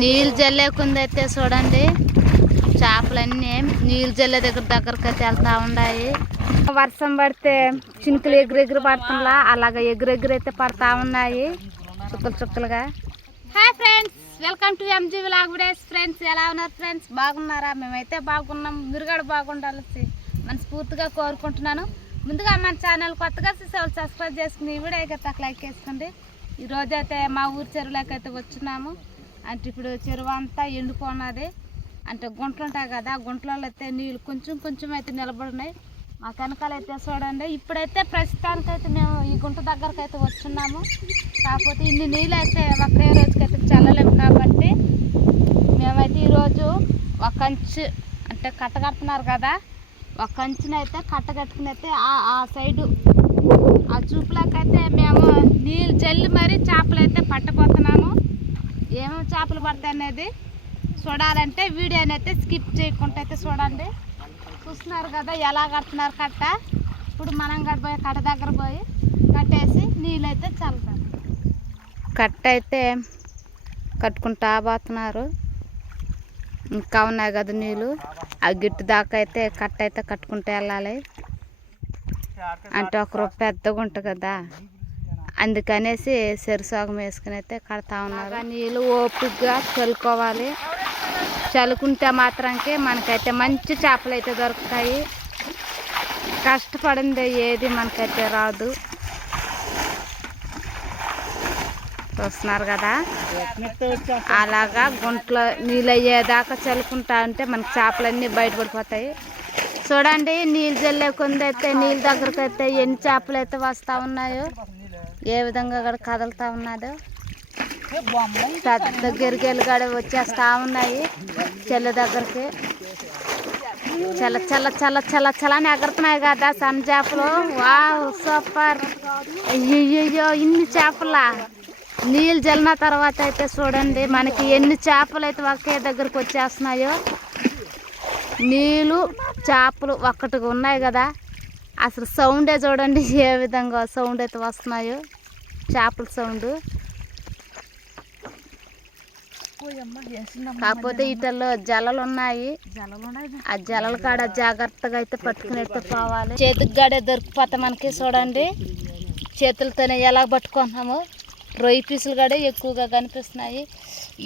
నీళ్ళు జల్లేకుండా అయితే చూడండి. చేపలన్నీ నీళ్ళు జల్లే దగ్గర దగ్గరకు అయితే వెళ్తా ఉన్నాయి వర్షం పడితే చినుకులు ఎగురు ఎగురు పడుతుందా అలాగ ఎగురు ఎగురు అయితే పడతా ఉన్నాయి. చుక్కలు చుక్కలుగా. Hi friends welcome to MG vlog videos friends ఎలా ఉన్నారు ఫ్రెండ్స్? బాగున్నారా? మేమైతే బాగున్నాం. మీరు కూడా బాగుండాలి మనస్ఫూర్తిగా కోరుకుంటున్నాను. ముందుగా మన ఛానల్ కొత్తగా చూసేవాళ్ళు సబ్స్క్రైబ్ చేసుకుని ఈ వీడియో అయితే లైక్ చేసుకోండి ఈ మా ఊరి చెరువులోకి అయితే వచ్చినాము. అంటే ఇప్పుడు చెరువు అంతా ఎండిపోన్నది అంటే గుంటలు ఉంటాయి కదా ఆ గుంటలలో అయితే నీళ్ళు కొంచెం కొంచెం అయితే నిలబడినాయి మా కనకాలైతే అయితే చూడండి ఇప్పుడైతే ప్రస్తుతానికి అయితే మేము ఈ గుంట దగ్గరకు అయితే వచ్చున్నాము కాకపోతే ఇన్ని నీళ్ళు అయితే ఒకే రోజుకైతే చల్లలేము కాబట్టి మేమైతే ఈరోజు ఒక కంచు అంటే కట్ట కడుతున్నారు కదా ఒక కంచునైతే కట్టగట్టుకుని అయితే ఆ- ఆ సైడు ఆ చూపులకైతే మేము నీళ్ళు జల్లి మరీ చేపలు అయితే పట్టబోతున్నాము. ఏమేమి చేపలు పడతాయి అనేది చూడాలంటే వీడియోని అయితే స్కిప్ చేయకుండా అయితే చూడండి. చూస్తున్నారు కదా ఎలా కడుతున్నారు కట్ట? ఇప్పుడు మనం కట్టిపోయి కట్ట దగ్గర పోయి కట్టేసి నీళ్ళు అయితే చల్లుతాం. కట్ట అయితే కట్టుకుంటా పోతున్నారు. ఇంకా ఉన్నాయి కదా నీళ్ళు. ఆ గిట్టు దాకా అయితే కట్ట అయితే కట్టుకుంటూ వెళ్ళాలి. అంటే ఒక రూపాయి పెద్దగా ఉంటుంది కదా. అందుకనేసి సెరుసాగం వేసుకుని అయితే కడతా ఉన్నారు. నీళ్ళు ఓపికగా చల్లుకోవాలి. చల్లుకుంటే మాత్రంకి మనకైతే మంచి చేపలు అయితే దొరుకుతాయి. కష్టపడింది ఏది మనకైతే రాదు. చూస్తున్నారు కదా? అలాగా గుంట్లో నీళ్ళు అయ్యేదాకా చల్లుకుంటా ఉంటే మనకి చేపలన్నీ బయటపడిపోతాయి. చూడండి నీళ్ళు చల్లే కొందైతే అయితే నీళ్ళ దగ్గరకు అయితే ఎన్ని చేపలు అయితే వస్తూ ఉన్నాయో. ఏ విధంగా కూడా కదులుతూ ఉన్నాడో? పెద్ద గిరిగేలు కూడా వచ్చేస్తా ఉన్నాయి చెల్ల దగ్గరికి. చల్ల చల్ల చల్ల చల్ల చల్లని ఎగురుతున్నాయి కదా సన్న చేపలు. Wow super. అయ్యయ్యో ఇన్ని చేపలా? నీళ్ళు జల్లిన తర్వాత అయితే చూడండి మనకి ఎన్ని చేపలు అయితే ఒకే దగ్గరకు వచ్చేస్తున్నాయో. నీళ్ళు చేపలు ఒక్కటిగా ఉన్నాయి కదా. అసలు సౌండే చూడండి ఏ విధంగా సౌండ్ అయితే వస్తున్నాయో. చేపల సౌండ్. కాకపోతే వీటిల్లో జలలు ఉన్నాయి ఆ జలల కాడ జాగ్రత్తగా అయితే పట్టుకుని అయితే పోవాలి చేతికి గాడే దొరికిపోతే మనకి చూడండి. చేతులతోనే ఎలా పట్టుకుంటున్నాము. రొయ్యి పీసులు కూడా ఎక్కువగా కనిపిస్తున్నాయి.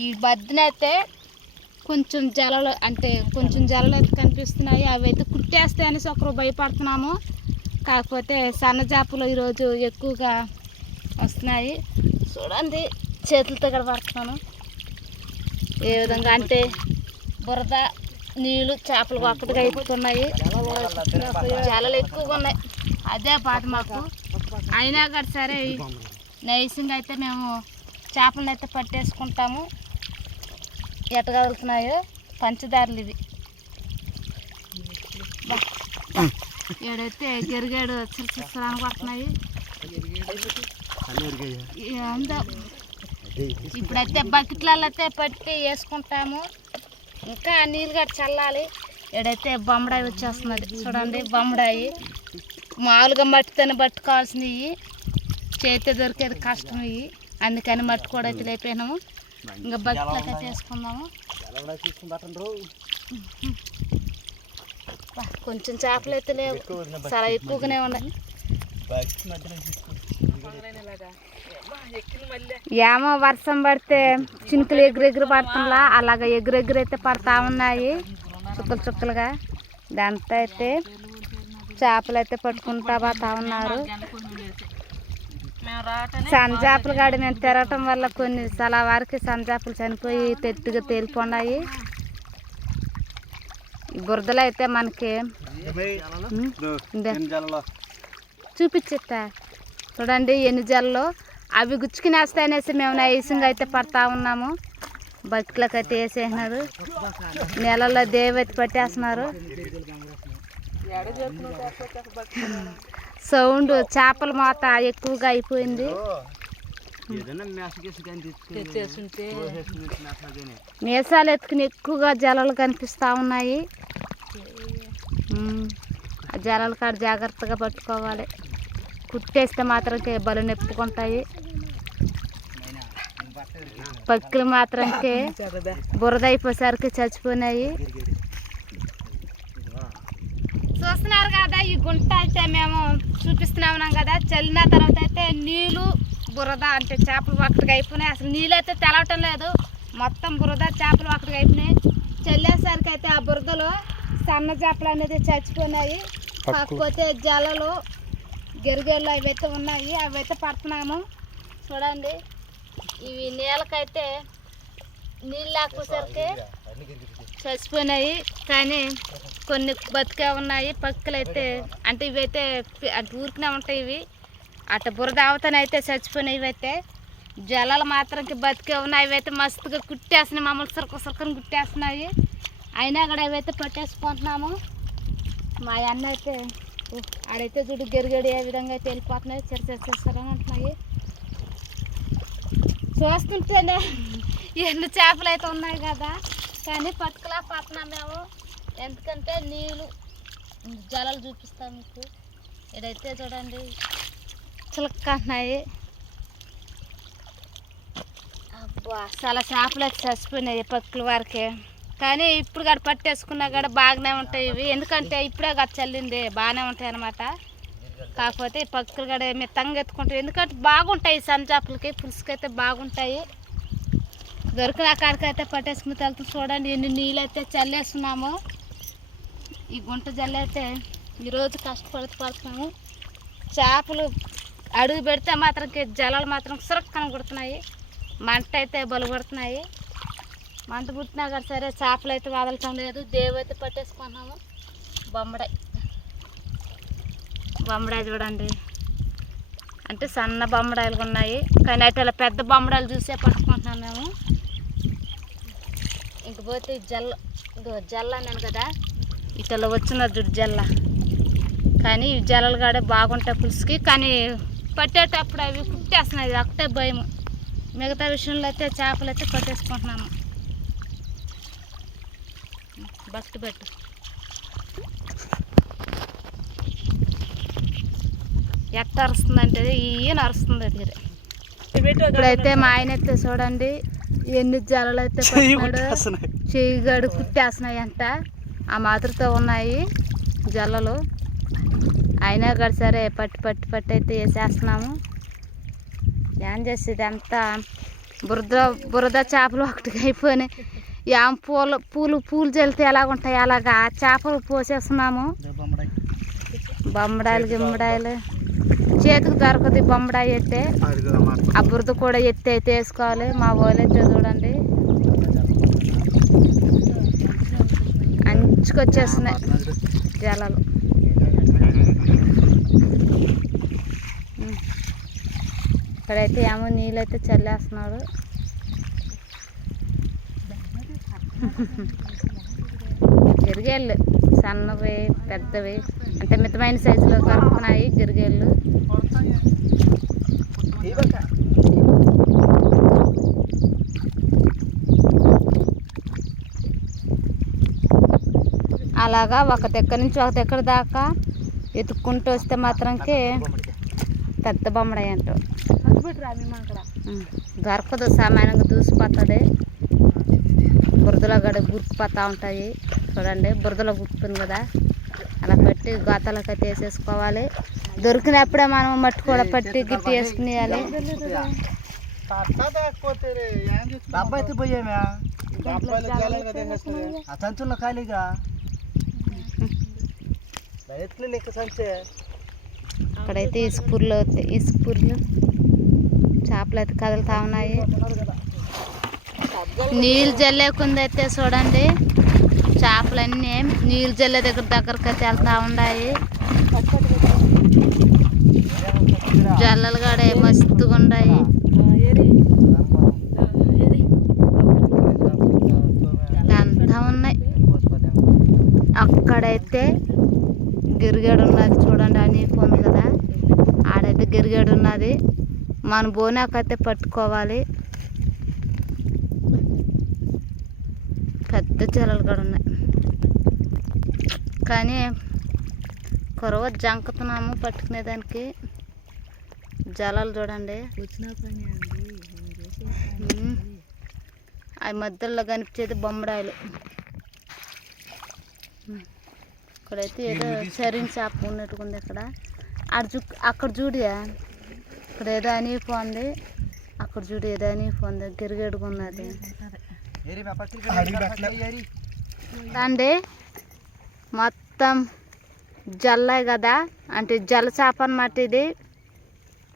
ఈ మధ్యన అయితే కొంచెం జలలు అంటే కొంచెం జలలు అయితే కనిపిస్తున్నాయి. అవి అయితే కుట్టేస్తాయి అనేసి ఒకరు భయపడుతున్నాము. కాకపోతే సన్న చేపలు ఈరోజు ఎక్కువగా వస్తున్నాయి. చూడండి చేతులతో కూడా పడుతున్నాను. ఏ విధంగా అంటే బురద నీళ్ళు చేపలు ఒక్కటిగా ఎక్కుతున్నాయి జలలు ఎక్కువగా ఉన్నాయి. అదే బాధ మాకు. అయినా కూడా సరే నైసింగ్ అయితే మేము చేపలను అయితే పట్టేసుకుంటాము. ఎట్టగలుగుతున్నాయో పంచదారులు ఇవి. ఏడైతే గెరిగాడు చిరచిరని పడుతున్నాయి ఏందో ఇప్పుడైతే బకెట్లలో అయితే పట్టి వేసుకుంటాము. ఇంకా నీళ్ళు గట్టి చల్లాలి. ఇక్కడైతే బొమ్మడాయి వచ్చేస్తున్నది. చూడండి బొమ్మడాయి. మామూలుగా మట్టితోనే పట్టుకోవాల్సినవి. చేతి దొరికేది కష్టం ఇవి. అందుకని మట్టి కూడా అయితే లేపోయినాము ఇంకా బకెట్లోకి అయితే వేసుకుందాము. కొంచెం చేపలు అయితే లేవు. చాలా ఎక్కువగానే ఉన్నాయి. ఏమో వర్షం పడితే చినుకులు ఎగురు ఎగురు పడుతుందా? అలాగ అయితే పడతా ఉన్నాయి. చుక్కలు చుక్కలుగా. దాంతో అయితే చేపలు అయితే పట్టుకుంటా పోతా ఉన్నారు. సంజాపులు కాడ మేము తిరగటం వల్ల కొన్ని చాలా వరకు సంజాపులు చనిపోయి తెట్టుగా తేలిపోన్నాయి. ఈ బురదలు అయితే మనకి. చూపించేస్తా చూడండి ఎన్ని జల్లు. అవి గుచ్చుకుని వేస్తాయనేసి మేము నైసింగ్ అయితే పడతా ఉన్నాము. బకెట్లకు అయితే వేసేసినారు. నెలలో దేవైతే పట్టేస్తున్నారు. సౌండ్ చేపల మోత ఎక్కువగా అయిపోయింది. మీసాలు ఎత్తుకుని ఎక్కువగా జలాలు కనిపిస్తూ ఉన్నాయి. జలాల కాడ జాగ్రత్తగా పట్టుకోవాలి. కుట్టేస్తే మాత్రం బలు నెప్పుకుంటాయి. పక్కలు మాత్రంకి బురద అయిపోయేసరికి చచ్చిపోయినాయి. చూస్తున్నారు కదా ఈ గుంట అయితే మేము చూపిస్తున్నాం కదా చల్లిన తర్వాత అయితే నీళ్ళు బురద అంటే చేపలు ఒక్కడికి అయిపోయినాయి. అసలు నీళ్ళు అయితే తెలవటం లేదు. మొత్తం బురద చేపలు ఒక్కడికి అయిపోయినాయి. చల్లేసరికి అయితే ఆ బురదలో సన్న చేపలు అనేది చచ్చిపోయినాయి. కాకపోతే జలలు గెరిగేళ్ళు అవి అయితే ఉన్నాయి అవి అయితే పడుతున్నాము. చూడండి ఇవి నీళ్ళకైతే నీళ్ళు లేకపోసరికి చచ్చిపోయినాయి. కానీ కొన్ని బతికే ఉన్నాయి పక్కలైతే అంటే ఇవైతే అంటే అటు ఊరికనే ఉంటాయి ఇవి. అటు బురద అవతనైతే చచ్చిపోయినాయి ఇవైతే. జలాలు మాత్రంకి బతికే ఉన్నాయి ఇవైతే మస్తుగా కుట్టేస్తున్నాయి మమ్మల్ని సరుకు సరుకుని కుట్టేస్తున్నాయి. అయినా కూడా ఇవైతే పట్టేసుకుంటున్నాము. మా అన్న అయితే ఆడైతే చూడు గెరిగడి ఏ విధంగా అయితే వెళ్ళిపోతున్నాయి చెర చెర అంటున్నాయి. చూస్తుంటేనే ఎన్ని చేపలు అయితే ఉన్నాయి కదా. కానీ పట్టుకులా పట్టినా మేము. ఎందుకంటే నీళ్ళు జలాలు చూపిస్తాం మీకు. ఇదైతే చూడండి చిలక్కంటున్నాయి అబ్బా చాలా చేపలు అయితే చచ్చిపోయినాయి పక్కల వారికి. కానీ ఇప్పుడు కూడా పట్టేసుకున్నా కూడా బాగానే ఉంటాయి ఇవి. ఎందుకంటే ఇప్పుడే కదా చల్లింది బాగానే ఉంటాయి అన్నమాట. కాకపోతే పక్కలు కూడా మెత్తంగా ఎత్తుకుంటాయి ఎందుకంటే బాగుంటాయి సన్న పులుసుకైతే పులుసుకి అయితే బాగుంటాయి. దొరికిన కాడికైతే పట్టేసుకుని వెళ్తూ చూడండి ఎన్ని నీళ్ళైతే చల్లేస్తున్నాము. ఈ గుంట చల్లైతే ఈరోజు కష్టపడుతూ పడుతున్నాము. చేపలు అడుగు పెడితే మాత్రం జలాలు మాత్రం సురక్కన కొడుతున్నాయి. మంట అయితే బలు కొడుతున్నాయి మంట పుట్టినా కానీ సరే చేపలు అయితే వదలటం లేదు. దేవు అయితే పట్టేసుకున్నాము. బొమ్మడాయి. బొమ్మడాయి చూడండి. అంటే సన్న బొమ్మడాయిలు ఉన్నాయి. కానీ అయితే ఇలా పెద్ద బొమ్మడాయిలు చూసే పట్టుకుంటున్నాం మేము. ఇంకపోతే జల్ల జల్ల అన్నాను కదా. ఇట్లా వచ్చిన జుడు జల్ల. కానీ ఈ జల్లలు కాడే బాగుంటాయి పులుసుకి. కానీ పట్టేటప్పుడు అవి కుట్టేస్తున్నాయి ఇది ఒకటే భయం మిగతా విషయంలో అయితే చేపలు అయితే పట్టేసుకుంటున్నాము. బట్టి బట్టు ఎట్ట అరుస్తుందంటే ఈయన అరుస్తుంది అది ఇప్పుడైతే మా ఆయన అయితే చూడండి ఎన్ని జలలు అయితే చెయ్యిగాడు కుట్టేస్తున్నాయి. అంట ఆ మాత్రతో ఉన్నాయి జల్లలు. అయినా కూడా సరే పట్టి పట్టి పట్టి అయితే వేసేస్తున్నాము. ఏం చేసేది అంతా బురద బురద చేపలు ఒకటికి అయిపోయినాయి. ఏం పూలు పూలు పూలు చల్లితే ఎలాగుంటాయి? అలాగా చేపలు పోసేస్తున్నాము. బొమ్మడాయిలు గిమ్మడాయిలు. చేతికి దొరకదు బొమ్మడాయి అయితే. ఆ బురద కూడా ఎత్తి అయితే వేసుకోవాలి. మా అయితే చూడండి. అంచుకొచ్చేస్తున్నాయి. జలాలు. ఇక్కడైతే ఏమో నీళ్ళు అయితే చల్లేస్తున్నాడు. గిరిగేళ్ళు సన్నవి పెద్దవి అంటే మితమైన సైజులో కలుపుతున్నాయి గిరిగేళ్ళు. అలాగా ఒక దగ్గర నుంచి ఒక దగ్గర దాకా ఎత్తుక్కుంటూ వస్తే మాత్రంకి పెద్ద బొమ్మడాయి అంటారు. దొరకదు సామాన్యంగా దూసిపోతుంది. బురదలో గడ గుర్తుపోతూ ఉంటాయి. చూడండి బురదలో గుర్తుంది కదా? అలా పెట్టి గోతాలకు అయితే వేసేసుకోవాలి. దొరికినప్పుడే మనం మట్టి కూడా పట్టి గిట్టి వేసుకునేయాలి. డబ్బా అయితే పోయామే. ఆ సంచుల్లో ఖాళీగా? ఎత్తుకుని ఇంకా సంచే? అక్కడైతే ఇసుకూర్లు ఇసుకూర్లు చేపలు అయితే కదులుతా ఉన్నాయి. నీళ్ళు జల్లేకుందైతే అయితే చూడండి. చేపలన్నీ నీళ్ళు జల్లే దగ్గర దగ్గరకు అయితే వెళ్తా ఉన్నాయి జల్లలు కూడా మస్తుగా ఉన్నాయి అంతా ఉన్నాయి? అక్కడైతే గిరిగేడు ఉన్నది చూడండి అని ఉంది కదా. ఆడైతే గిరిగేడు ఉన్నది. మన బోనాకైతే పట్టుకోవాలి. పెద్ద చెరలు కూడా ఉన్నాయి. కానీ కొరవ జంకుతున్నాము పట్టుకునేదానికి జలాలు చూడండి. ఆ మధ్యలో కనిపించేది బొమ్మడాయిలు ఇక్కడైతే ఏదో సరిన్ షాప్ ఉన్నట్టుగా ఇక్కడ అక్కడ చూ అక్కడ చూడియా? ఇక్కడ ఏదో అనిపోంది అక్కడ చూడు ఏదో అనిపోంది గిరిగెడుగు అండి మొత్తం జల్లే కదా అంటే జల చేప అన్నమాట ఇది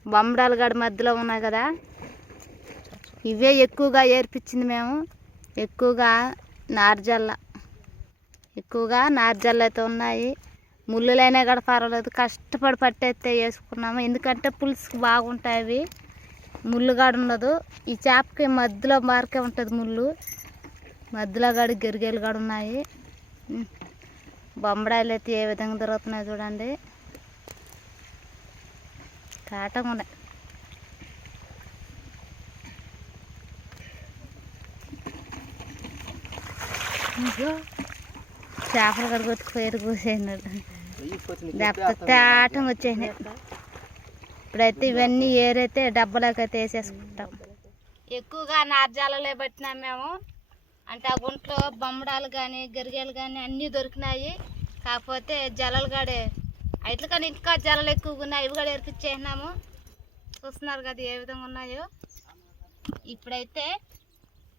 బొమ్మడాల గడి మధ్యలో ఉన్నాయి కదా. ఇవే ఎక్కువగా ఏర్పించింది మేము ఎక్కువగా నార్జల్ల ఎక్కువగా నార్జల్ల అయితే ఉన్నాయి. ముళ్ళులైనా కూడా పర్వాలేదు కష్టపడి పట్టేస్తే వేసుకున్నాము. ఎందుకంటే పులుసుకు బాగుంటాయి అవి. ముళ్ళు కాడ ఉండదు. ఈ చేపకి మధ్యలో మార్కే ఉంటుంది ముళ్ళు. మధ్యలో కాడ గిరిగేలు కాడ ఉన్నాయి. ఉమ్. బొమ్మడాయిలు అయితే ఏ విధంగా దొరుకుతున్నాయి చూడండి. కాటం ఉన్నాయి. చేపలు కడుగొట్టుకు పేరు కూసేసినాడు లేకపోతే ఆటం వచ్చేసినాయి. ఇప్పుడైతే ఇవన్నీ ఏరైతే డబ్బలోకి అయితే వేసేసుకుంటాం. ఎక్కువగా నార్జాలలో పట్టినాం మేము. అంటే ఆ గుంట్లో బొమ్మడాలు కానీ గరిగేలు కానీ అన్నీ దొరికినాయి. కాకపోతే జలలు కాడే అట్ల కానీ ఇంకా జలలు ఎక్కువగా ఉన్నాయి. ఇవి కూడా ఎరికిచ్చేసినాము చూస్తున్నారు కదా ఏ విధంగా ఉన్నాయో. ఇప్పుడైతే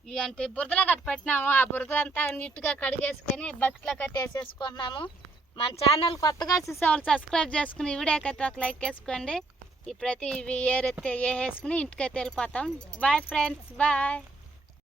ఇవి అంటే బురదలో కట్ట పెట్టినాము. ఆ బురద అంతా నీట్గా కడిగేసుకొని బకెట్లో కట్టి వేసేసుకున్నాము. మన ఛానల్ కొత్తగా చూసే వాళ్ళు సబ్స్క్రైబ్ చేసుకుని ఈ వీడియోకైతే ఒక లైక్ వేసుకోండి. ఇప్పుడైతే ఇవి ఏరైతే వేసేసుకుని ఇంటికైతే వెళ్ళిపోతాం. Bye friends bye